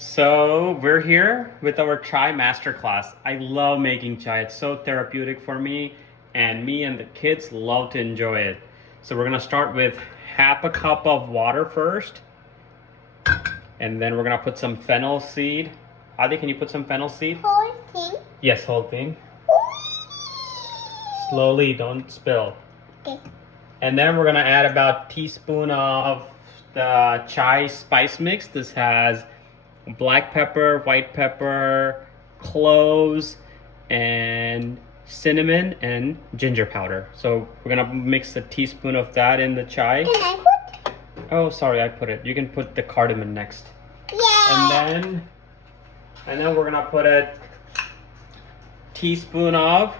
So we're here with our chai masterclass. I love making chai. It's so therapeutic for me, and the kids love to enjoy it. So we're gonna start with half a cup of water first, and then we're gonna put some fennel seed. Adi, can you put some fennel seed? Whole thing? Yes, whole thing. Slowly, don't spill. Okay. And then we're gonna add about a teaspoon of the chai spice mix. This has black pepper, white pepper, cloves, and cinnamon and ginger powder. So we're gonna mix a teaspoon of that in the chai. Can I put? Oh, sorry, I put it. You can put the cardamom next. Yeah. And then we're gonna put a teaspoon of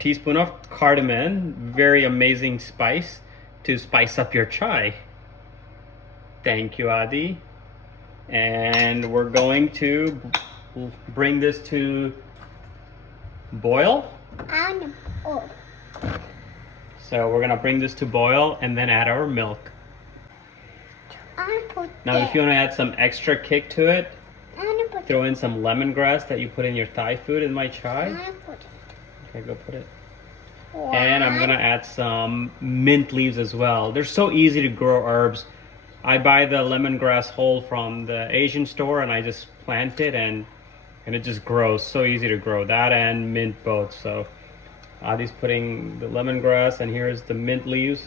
teaspoon of cardamom. Very amazing spice to spice up your chai. Thank you, Adi. And we're going to bring this to boil. So we're gonna bring this to boil and then add our milk. Now if you want to add some extra kick to it, throw in some lemongrass that you put in your Thai food in my chai. Okay, go put it. And I'm gonna add some mint leaves as well. They're so easy to grow herbs. I buy the lemongrass whole from the Asian store and I just plant it and it just grows. So easy to grow. That and mint both. So Adi's putting the lemongrass and here's the mint leaves.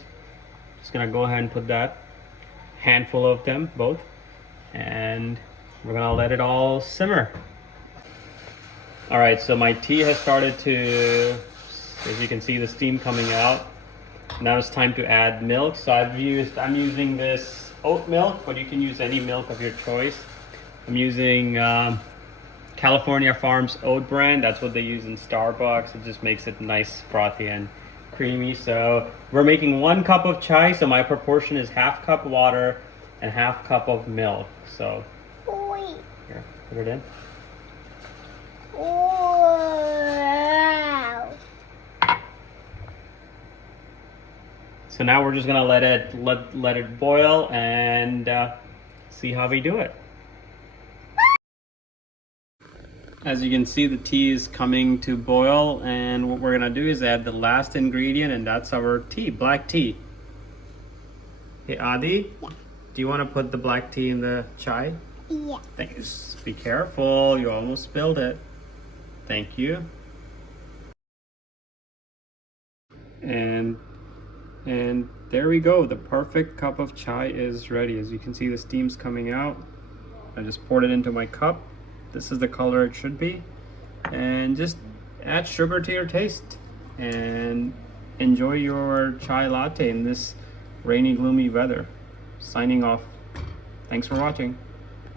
Just gonna go ahead and put that handful of them both, and we're gonna let it all simmer. All right, so my tea has started to, as you can see, the steam coming out. Now it's time to add milk. So I'm using this oat milk, but you can use any milk of your choice. I'm using California Farms oat brand. That's what they use in Starbucks. It just makes it nice, frothy, and creamy. So we're making 1 cup of chai, so my proportion is half cup water and half cup of milk. So here, put it in. Wow. So now we're just gonna let it boil and see how we do it. As you can see, the tea is coming to boil, and what we're gonna do is add the last ingredient, and that's our tea, black tea. Hey Adi, do you want to put the black tea in the chai? Yeah. Thanks. Be careful, you almost spilled it. Thank you. And there we go. The perfect cup of chai is ready. As you can see, the steam's coming out. I just poured it into my cup. This is the color it should be. And just add sugar to your taste and enjoy your chai latte in this rainy, gloomy weather. Signing off. Thanks for watching.